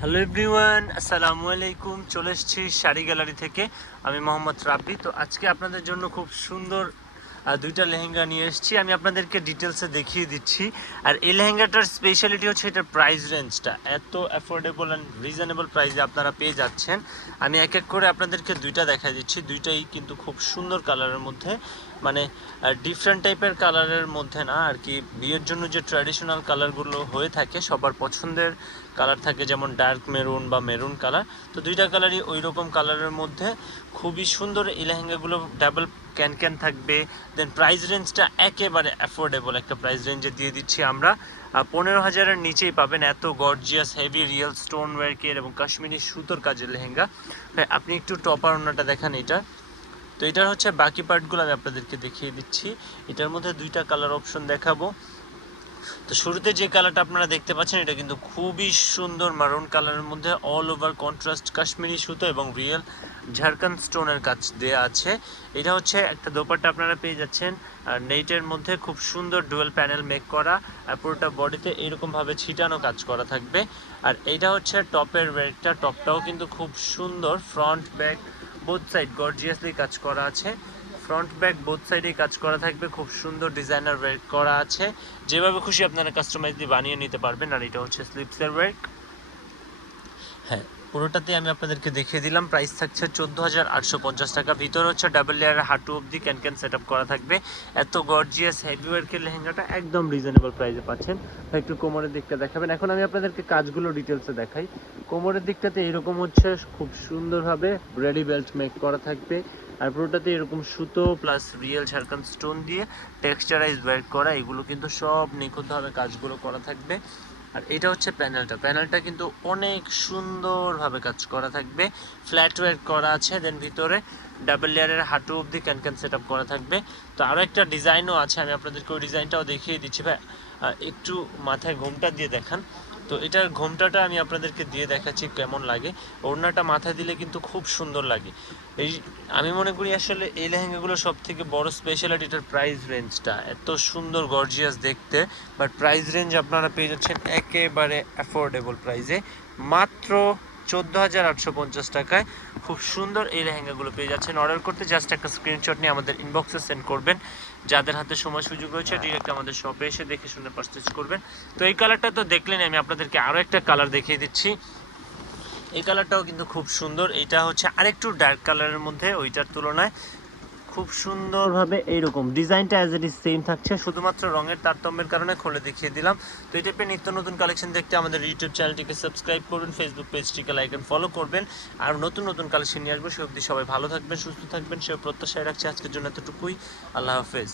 Hello everyone আসসালামু আলাইকুম চলে এসেছি শাড়ি গ্যালারি থেকে। আমি মোহাম্মদ রাব্বি। তো আজকে আপনাদের জন্য খুব সুন্দর দুইটা লেহেঙ্গা নিয়ে এসেছি। আমি আপনাদেরকে ডিটেলসে দেখিয়ে দিচ্ছি। আর এই লেহেঙ্গাটার স্পেশালিটি হচ্ছে এটার প্রাইস রেঞ্জটা এত অ্যাফোর্ডেবল অ্যান্ড রিজনেবল প্রাইসে আপনারা পেয়ে যাচ্ছেন। আমি এক এক করে আপনাদেরকে দুইটা দেখা দিচ্ছি। দুইটাই কিন্তু খুব সুন্দর কালারের মধ্যে। মানে ডিফারেন্ট টাইপের কালারের মধ্যে না, আর কি বিয়ের জন্য যে ট্র্যাডিশনাল কালারগুলো হয়ে থাকে, সবার পছন্দের কালার থাকে যেমন ডার্ক মেরুন বা মেরুন কালার তো দুইটা কালারই ওই রকম কালারের মধ্যে। খুবই সুন্দর এই লেহেঙ্গাগুলো ডাবল ক্যান ক্যান থাকবে। দেন প্রাইস রেঞ্জটা একেবারে অ্যাফোর্ডেবল একটা প্রাইস রেঞ্জে দিয়ে দিচ্ছি আমরা। পনেরো হাজারের নিচেই পাবেন এত গর্জিয়াস হেভি রিয়েল স্টোন ওয়ার্কের এবং কাশ্মীরি সুতোর কাজের লেহেঙ্গা। আপনি একটু টপার ওনাটা দেখান এটা। তো এটার হচ্ছে বাকি পার্টগুলো আমি আপনাদেরকে দেখিয়ে দিচ্ছি। এটার মধ্যে দুইটা কালার অপশন দেখাবো। তো শুরুতে যে কালারটা আপনারা দেখতে পাচ্ছেন, এটা কিন্তু খুবই সুন্দর মারুন কালারের মধ্যে অল ওভার কন্ট্রাস্ট কাশ্মীরি সুতো এবং রিয়েল ঝাড়খান্ড স্টোনের কাজ দেওয়া আছে। এটা হচ্ছে একটা দোপাট্টা আপনারা পেয়ে যাচ্ছেন, আর নেটের মধ্যে খুব সুন্দর ডুয়েল প্যানেল মেক করা, আর পুরোটা বডিতে এরকমভাবে ছিটানো কাজ করা থাকবে। আর এটা হচ্ছে টপের ব্যাগটা টপটাও কিন্তু খুব সুন্দর front back both side gorgeously কাজ করা আছে। ফ্রন্ট ব্যাক বোথ সাইডে কাজ করা থাকবে। খুব সুন্দর ডিজাইনার ওয়ার্ক করা আছে। যেভাবে খুশি আপনারা কাস্টমাইজ দিয়ে বানিয়ে নিতে পারবেন, আর এটা হচ্ছে স্লিপসের ওয়ার্ক হ্যাঁ পুরোটাতে আমি আপনাদেরকে দেখিয়ে দিলাম। প্রাইস থাকছে চোদ্দ হাজার আটশো পঞ্চাশ টাকা। ভিতরে হচ্ছে ডাবল লেয়ারের হাঁটু অবধি ক্যান ক্যান সেট করা থাকবে। এত গর্জিয়াস হেভি ওয়ার্কের লেহেঙ্গাটা একদম রিজনেবল প্রাইসে পাচ্ছেন। একটু কোমরের দিকটা দেখাবেন। এখন আমি আপনাদেরকে কাজগুলো ডিটেলসে দেখাই। কোমরের দিকটাতে এরকম হচ্ছে, খুব সুন্দরভাবে রেডি বেল্ট মেক করা থাকবে। আর পুরোটাতে এরকম সুতো প্লাস রিয়েল ঝাড়খান্ড স্টোন দিয়ে টেক্সচারাইজ ওয়ার্ক করা, এগুলো কিন্তু সব নিখুঁতভাবে কাজগুলো করা থাকবে। আর এটা হচ্ছে প্যানেলটা প্যানেলটা কিন্তু অনেক সুন্দরভাবে কাজ করা থাকবে। ফ্ল্যাট ওয়ার্ক করা আছে দেন ভিতরে ডাবল লেয়ারের হাঁটু অবধি ক্যান ক্যান সেট করা থাকবে। তো আরও একটা ডিজাইনও আছে, আমি আপনাদেরকে ওই ডিজাইনটাও দেখিয়ে দিচ্ছি। ভাই একটু মাথায় ঘোমটা দিয়ে দেখান। তো এটার ঘোমটাটা আমি আপনাদেরকে দিয়ে দেখাচ্ছি কেমন লাগে। ওড়নাটা মাথায় দিলে কিন্তু খুব সুন্দর লাগে। এই আমি মনে করি আসলে এই লেহেঙ্গাগুলো সব থেকে বড় স্পেশালিটি এটার প্রাইস রেঞ্জটা এত সুন্দর গর্জিয়াস দেখতে। বাট প্রাইস রেঞ্জ আপনারা পেয়ে যাচ্ছেন একেবারে অ্যাফোর্ডেবল প্রাইসে মাত্র চোদ্দ হাজার আটশো পঞ্চাশ টাকায়। খুব সুন্দর এই লেহেঙ্গাগুলো পেয়ে যাচ্ছেন। অর্ডার করতে জাস্ট একটা স্ক্রিনশট নিয়ে আমাদের ইনবক্সে সেন্ড করবেন। যাদের হাতে সময় সুযোগ রয়েছে ডিরেক্ট আমাদের শপে এসে দেখে শুনে পারচেজ করবেন। তো এই কালারটা তো দেখলেন আমি আপনাদেরকে আরও একটা কালার দেখিয়ে দিচ্ছি। এই কালারটাও কিন্তু খুব সুন্দর। এটা হচ্ছে আরেকটু ডার্ক কালারের মধ্যে, ওইটার তুলনায় খুব সুন্দরভাবে এইরকম। ডিজাইনটা অ্যাজ ইট ইজ সেম থাকছে, শুধুমাত্র রঙের তারতম্যের কারণে খুলে দেখিয়ে দিলাম। তো এই টাইপের নিত্য নতুন কালেকশন দেখতে আমাদের ইউটিউব চ্যানেলটিকে সাবস্ক্রাইব করবেন ফেসবুক পেজটিকে লাইক অ্যান্ড ফলো করবেন। আর নতুন নতুন কালেকশন নিয়ে আসব, সে অবধি সবাই ভালো থাকবেন, সুস্থ থাকবেন সে প্রত্যাশায় রাখছি আজকের জন্য এতটুকুই। আল্লাহ হাফেজ।